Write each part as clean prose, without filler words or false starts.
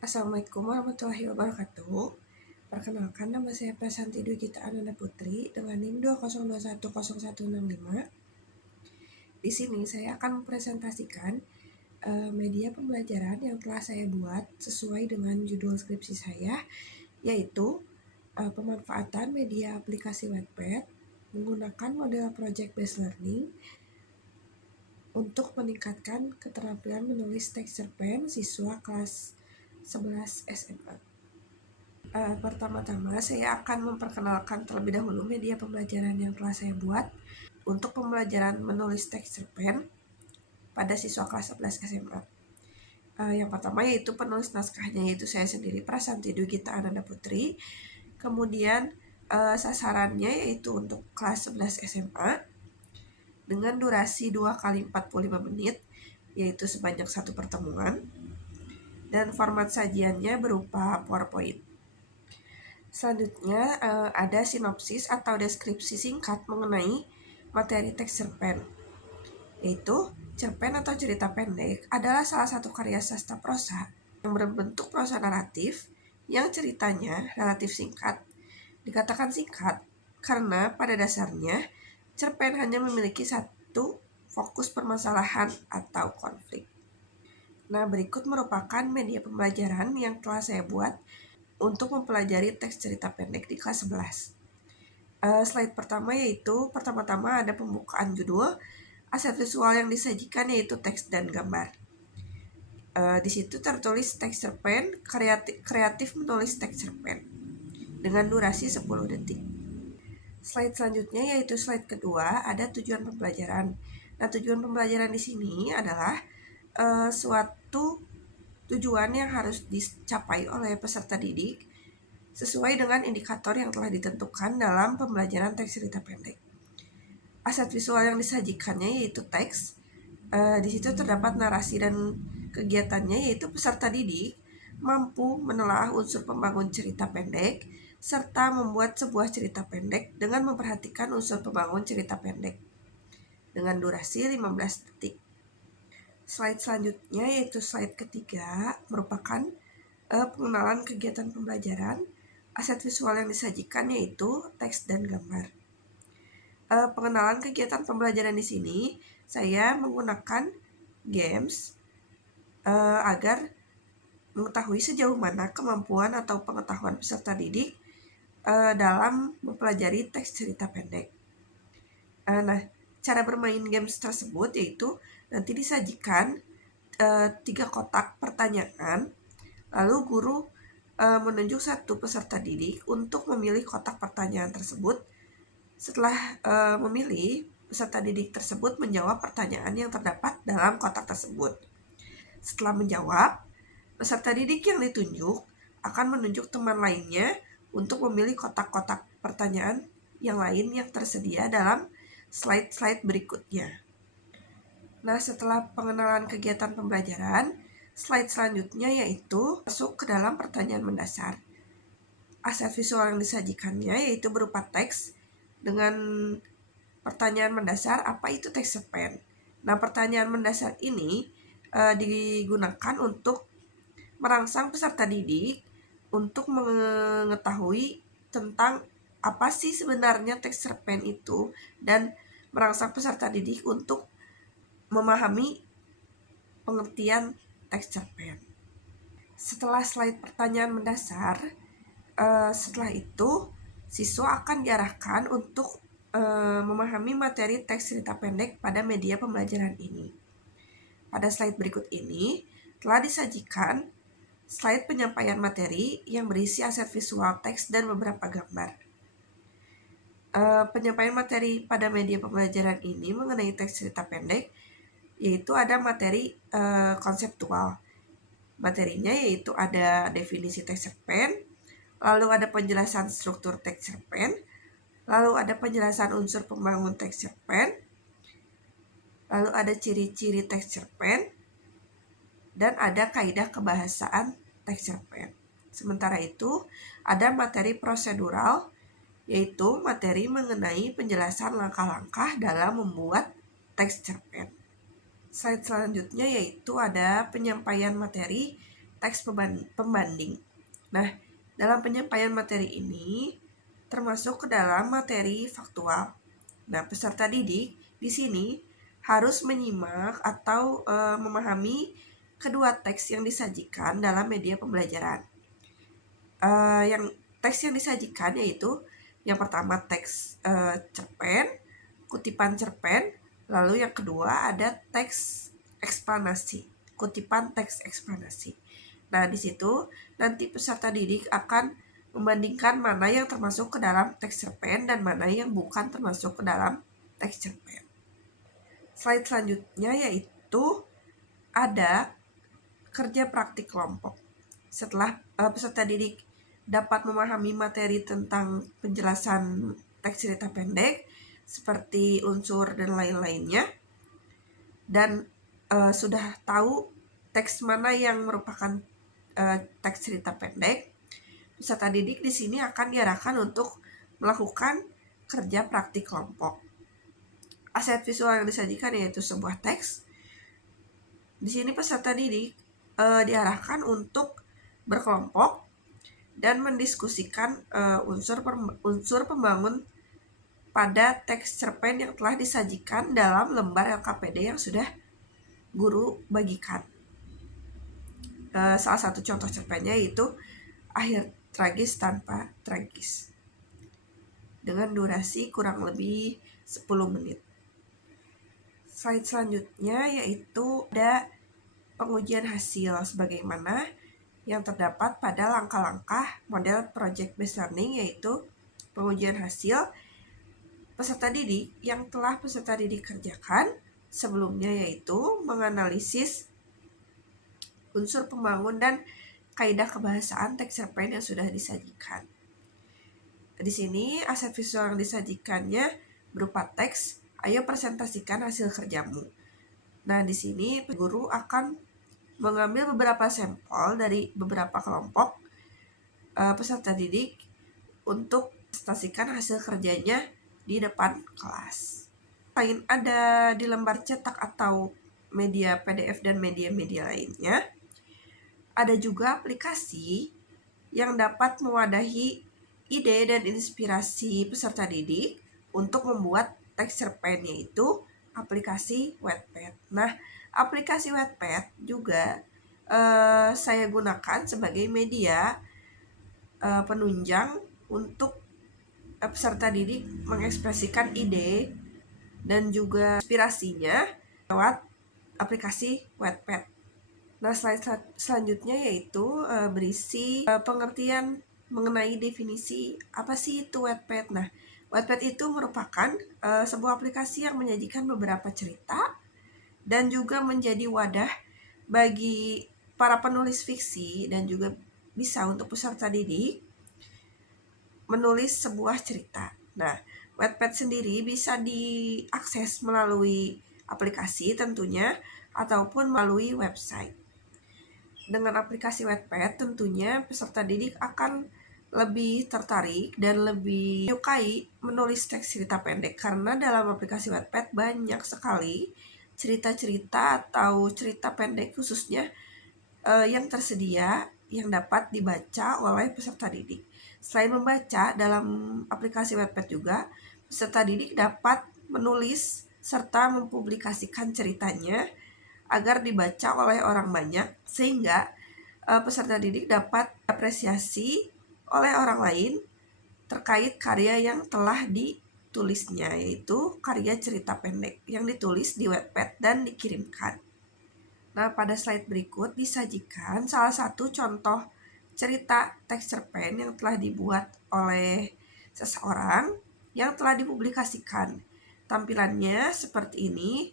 Assalamualaikum warahmatullahi wabarakatuh. Perkenalkan, nama saya Prasanti Dwi Gita Ananda Putri dengan NIM 2001015. Di sini saya akan mempresentasikan media pembelajaran yang telah saya buat sesuai dengan judul skripsi saya, yaitu pemanfaatan media aplikasi Wattpad menggunakan model Project Based Learning untuk meningkatkan keterampilan menulis teks cerpen siswa kelas 11 SMA. Pertama-tama saya akan memperkenalkan terlebih dahulu media pembelajaran yang telah saya buat untuk pembelajaran menulis teks cerpen pada siswa kelas 11 SMA. Yang pertama yaitu penulis naskahnya, yaitu saya sendiri Prasanti Dwi Gita Ananda Putri. Kemudian sasarannya yaitu untuk kelas 11 SMA dengan durasi 2 kali 45 menit, yaitu sebanyak satu pertemuan, dan format sajiannya berupa PowerPoint. Selanjutnya ada sinopsis atau deskripsi singkat mengenai materi teks cerpen, yaitu cerpen atau cerita pendek adalah salah satu karya sastra prosa yang berbentuk prosa naratif yang ceritanya relatif singkat. Dikatakan singkat karena pada dasarnya cerpen hanya memiliki satu fokus permasalahan atau konflik. Nah, berikut merupakan media pembelajaran yang telah saya buat untuk mempelajari teks cerita pendek di kelas 11. Slide pertama yaitu pertama-tama ada pembukaan judul, aset visual yang disajikan yaitu teks dan gambar. Di situ tertulis teks cerpen, kreatif menulis teks cerpen dengan durasi 10 detik. Slide selanjutnya yaitu slide kedua, ada tujuan pembelajaran. Nah, tujuan pembelajaran di sini adalah suatu tujuan yang harus dicapai oleh peserta didik sesuai dengan indikator yang telah ditentukan dalam pembelajaran teks cerita pendek. Aset visual yang disajikannya yaitu teks. Di situ terdapat narasi dan kegiatannya yaitu peserta didik mampu menelaah unsur pembangun cerita pendek serta membuat sebuah cerita pendek dengan memperhatikan unsur pembangun cerita pendek dengan durasi 15 detik. Slide selanjutnya yaitu slide ketiga merupakan pengenalan kegiatan pembelajaran. Aset visual yang disajikan yaitu teks dan gambar. Pengenalan kegiatan pembelajaran di sini saya menggunakan games agar mengetahui sejauh mana kemampuan atau pengetahuan peserta didik dalam mempelajari teks cerita pendek. Nah, cara bermain games tersebut yaitu nanti disajikan 3 kotak pertanyaan, lalu guru menunjuk satu peserta didik untuk memilih kotak pertanyaan tersebut. Setelah memilih, peserta didik tersebut menjawab pertanyaan yang terdapat dalam kotak tersebut. Setelah menjawab, peserta didik yang ditunjuk akan menunjuk teman lainnya untuk memilih kotak-kotak pertanyaan yang lain yang tersedia dalam slide-slide berikutnya. Nah, setelah pengenalan kegiatan pembelajaran, slide selanjutnya yaitu masuk ke dalam pertanyaan mendasar. Aset visual yang disajikannya yaitu berupa teks dengan pertanyaan mendasar, apa itu teks cerpen. Nah, pertanyaan mendasar ini digunakan untuk merangsang peserta didik untuk mengetahui tentang apa sih sebenarnya teks cerpen itu dan merangsang peserta didik untuk memahami pengertian teks cerpen. Setelah slide pertanyaan mendasar, setelah itu siswa akan diarahkan untuk memahami materi teks cerita pendek pada media pembelajaran ini. Pada slide berikut ini telah disajikan slide penyampaian materi yang berisi aset visual teks dan beberapa gambar. Penyampaian materi pada media pembelajaran ini mengenai teks cerita pendek yaitu ada materi konseptual. Materinya yaitu ada definisi teks cerpen, lalu ada penjelasan struktur teks cerpen, lalu ada penjelasan unsur pembangun teks cerpen, lalu ada ciri-ciri teks cerpen, dan ada kaidah kebahasaan teks cerpen. Sementara itu, ada materi prosedural, yaitu materi mengenai penjelasan langkah-langkah dalam membuat teks cerpen. Slide selanjutnya yaitu ada penyampaian materi teks pembanding. Nah, dalam penyampaian materi ini termasuk ke dalam materi faktual. Nah, peserta didik di sini harus menyimak atau memahami kedua teks yang disajikan dalam media pembelajaran. Yang teks yang disajikan yaitu yang pertama teks cerpen, kutipan cerpen, lalu yang kedua ada teks eksplanasi, kutipan teks eksplanasi. Nah, di situ nanti peserta didik akan membandingkan mana yang termasuk ke dalam teks cerpen dan mana yang bukan termasuk ke dalam teks cerpen. Slide selanjutnya yaitu ada kerja praktik kelompok. Setelah peserta didik dapat memahami materi tentang penjelasan teks cerita pendek seperti unsur dan lain-lainnya, dan sudah tahu teks mana yang merupakan teks cerita pendek, peserta didik di sini akan diarahkan untuk melakukan kerja praktik kelompok. Aset visual yang disajikan yaitu sebuah teks. Di sini peserta didik diarahkan untuk berkelompok dan mendiskusikan unsur pembangun pada teks cerpen yang telah disajikan dalam lembar LKPD yang sudah guru bagikan. Salah satu contoh cerpennya yaitu Akhir Tragis Tanpa Tragis dengan durasi kurang lebih 10 menit. Slide selanjutnya yaitu ada pengujian hasil sebagaimana yang terdapat pada langkah-langkah model Project Based Learning, yaitu pengujian hasil peserta didik yang telah peserta didik kerjakan sebelumnya, yaitu menganalisis unsur pembangun dan kaidah kebahasaan teks cerpen yang sudah disajikan. Di sini aset visual yang disajikannya berupa teks, ayo presentasikan hasil kerjamu. Nah, di sini guru akan mengambil beberapa sampel dari beberapa kelompok peserta didik untuk presentasikan hasil kerjanya di depan kelas. Selain ada di lembar cetak atau media PDF dan media-media lainnya, ada juga aplikasi yang dapat mewadahi ide dan inspirasi peserta didik untuk membuat teks cerpen, yaitu aplikasi Wattpad. Nah, aplikasi Wattpad juga saya gunakan sebagai media penunjang untuk peserta didik mengekspresikan ide dan juga inspirasinya lewat aplikasi Wattpad. Nah, slide selanjutnya yaitu berisi pengertian mengenai definisi apa sih itu Wattpad. Nah, Wattpad itu merupakan sebuah aplikasi yang menyajikan beberapa cerita dan juga menjadi wadah bagi para penulis fiksi dan juga bisa untuk peserta didik menulis sebuah cerita. Nah, Wattpad sendiri bisa diakses melalui aplikasi tentunya ataupun melalui website. Dengan aplikasi Wattpad tentunya peserta didik akan lebih tertarik dan lebih menyukai menulis teks cerita pendek, karena dalam aplikasi Wattpad banyak sekali cerita-cerita atau cerita pendek khususnya yang tersedia yang dapat dibaca oleh peserta didik. Selain membaca, dalam aplikasi Wattpad juga peserta didik dapat menulis serta mempublikasikan ceritanya agar dibaca oleh orang banyak, sehingga peserta didik dapat apresiasi oleh orang lain terkait karya yang telah ditulisnya, yaitu karya cerita pendek yang ditulis di Wattpad dan dikirimkan. Nah, pada slide berikut disajikan salah satu contoh cerita teks cerpen yang telah dibuat oleh seseorang yang telah dipublikasikan. Tampilannya seperti ini,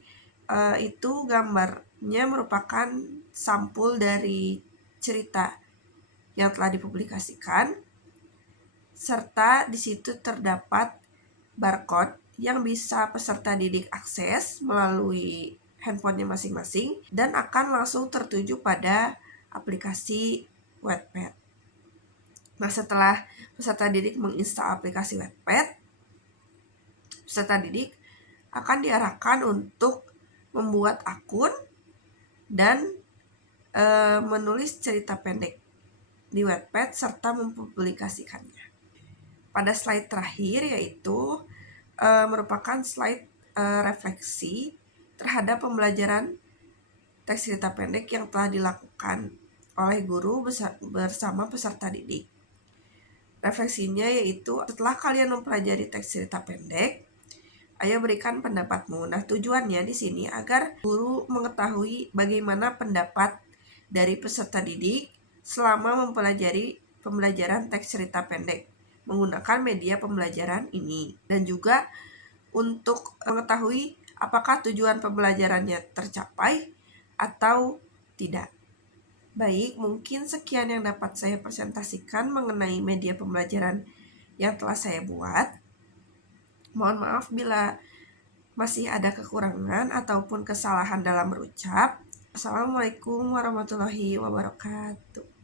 itu gambarnya merupakan sampul dari cerita yang telah dipublikasikan, serta di situ terdapat barcode yang bisa peserta didik akses melalui handphonenya masing-masing dan akan langsung tertuju pada aplikasi Wattpad. Nah, setelah peserta didik menginstal aplikasi Wattpad, peserta didik akan diarahkan untuk membuat akun dan menulis cerita pendek di Wattpad serta mempublikasikannya. Pada slide terakhir yaitu merupakan slide refleksi terhadap pembelajaran teks cerita pendek yang telah dilakukan oleh guru bersama peserta didik. Refleksinya yaitu setelah kalian mempelajari teks cerita pendek, ayo berikan pendapatmu. Nah, tujuannya di sini agar guru mengetahui bagaimana pendapat dari peserta didik selama mempelajari pembelajaran teks cerita pendek menggunakan media pembelajaran ini, dan juga untuk mengetahui apakah tujuan pembelajarannya tercapai atau tidak. Baik, mungkin sekian yang dapat saya presentasikan mengenai media pembelajaran yang telah saya buat. Mohon maaf bila masih ada kekurangan ataupun kesalahan dalam berucap. Assalamualaikum warahmatullahi wabarakatuh.